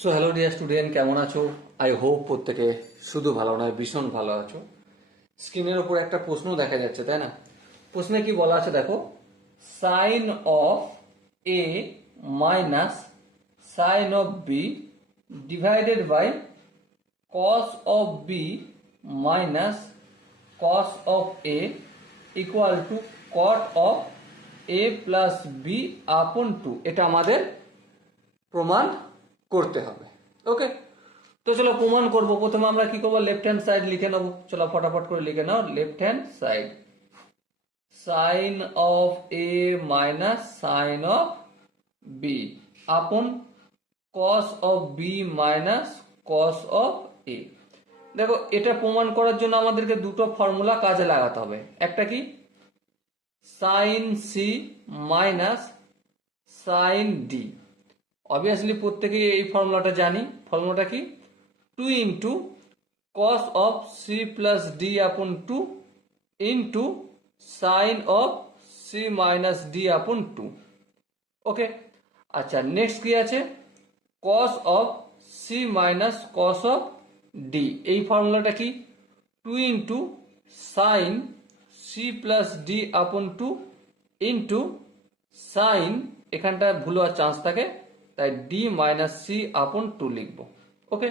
So hello dear student, কেমন আছো? I hope প্রত্যেকে শুধু ভালো নয়, ভীষণ ভালো আছো। স্ক্রিনের উপর একটা প্রশ্ন দেখা যাচ্ছে, তাই না? প্রশ্নে কি বলা আছে দেখো, sine of A minus sine of B divided by cos of B minus cos of A equal to cot of A plus B upon two. এটা আমাদের প্রমাণ করতে হবে। ওকে, তো চলো প্রমাণ করব। প্রথমে আমরা কি করবো, লেফট হ্যান্ড সাইড লিখে নেবো। চলো ফটাফট করে লিখে নাও, left hand side sine of A minus sine of B upon cos of B minus cos of A. দেখো, এটা প্রমাণ করার জন্য আমাদেরকে দুটো ফর্মুলা কাজে লাগাতে হবে। একটা কি, sine C minus sine D. Obviously প্রত্যেকেই এই ফর্মুলাটা জানি। ফর্মুলাটা কি, 2 into cos of C plus D upon 2 into sine of C minus D upon 2। Okay, আচ্ছা নেক্সট কি আছে, cos of C minus cos of D. এই ফর্মুলাটা কি, 2 into sine C plus D upon 2 into sign, এখানটা ভুল হওয়ার chance থাকে, তাই ডি মাইনাস সি আপন 2 লিখবো। ওকে,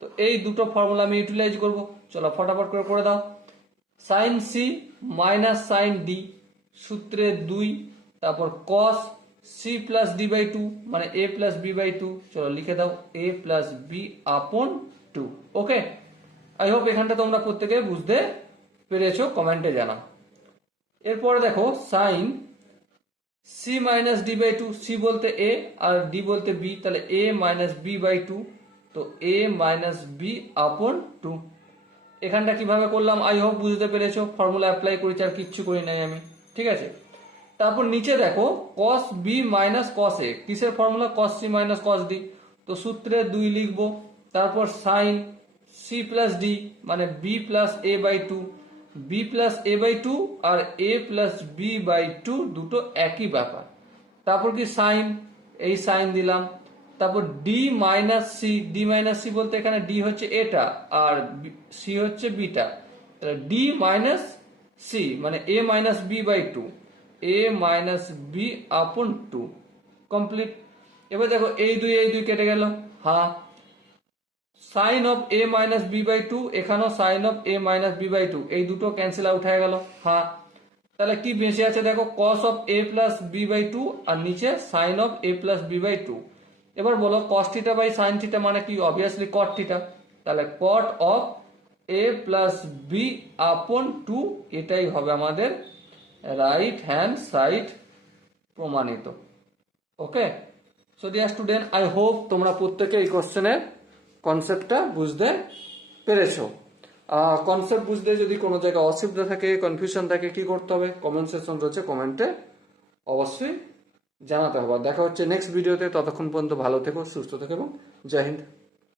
তো এই দুটো ফর্মুলা আমি ইউটিলাইজ করব। চলো ফটাফট করে দাও। Sine C minus sine D, সূত্রে 2, তারপর cos C plus D by 2 মানে এ প্লাস বি বাই 2। চলো লিখে দাও, এ plus B upon 2। Okay, I hope এখানটা তোমরা প্রত্যেকে বুঝতে পেরেছো, কমেন্টে জানাও। এরপরে দেখো, sine C minus D by 2, C বলতে এ আর ডি বলতে বি, তাহলে এ মাইনাস বি বাই 2, তো এ মাইনাস বি আপন 2। এখানটা কিভাবে করলাম আই হোপ বুঝতে পেরেছো। ফর্মুলা অ্যাপ্লাই করেছি, আর কিচ্ছু করি নাই আমি, ঠিক আছে। তারপর নিচে দেখো, কস বি মাইনাস কস এ, কিসের ফর্মুলা, cos C minus cos D, তো সূত্রে 2 লিখবো। তারপর সাইন সি প্লাস ডি মানে B plus A by 2, B plus A by 2 আর এ প্লাস বি বাই 2 দুটো একই ব্যাপার। তারপর কি সাইন, এই সাইন দিলাম। তারপর D minus C, D minus C বলতে এখানে ডি হচ্ছে এটা আর সি হচ্ছে বিটা, তাহলে ডি মাইনাস সি মানে A minus B by 2, A minus B upon 2। Complete. এবার দেখো, এই দুই কেটে গেল, হ্যাঁ। Sine of A minus B by 2, এখানেও sine of A minus B by 2, এই দুটো ক্যান্সেল আউট হয়ে গেল, হ্যাঁ। তাহলে কি বেঁচে আছে দেখো, cos of A plus B by 2 আর নিচে sine of A plus B by 2। এবার বলো, cos theta by sine theta মানে কি, অবভিয়াসলি কট থিটা, তাহলে cot of A plus B upon 2, এটাই হবে আমাদের রাইট হ্যান্ড সাইড প্রমাণিত। Okay, so dear student, I hope তোমরা প্রত্যেকে এই কোশ্চেনের কনসেপ্টটা বুঝতে পেরেছো। কনসেপ্ট বুঝতে যদি কোনো জায়গায় অসুবিধা থাকে, কনফিউশন থাকে, কি করতে হবে, কমেন্ট সেকশন রয়েছে, কমেন্টে অবশ্যই জানাতে হবে। দেখা হচ্ছে নেক্সট ভিডিওতে, ততক্ষণ পর্যন্ত ভালো থেকো, সুস্থ থেকো এবং জয় হিন্দ।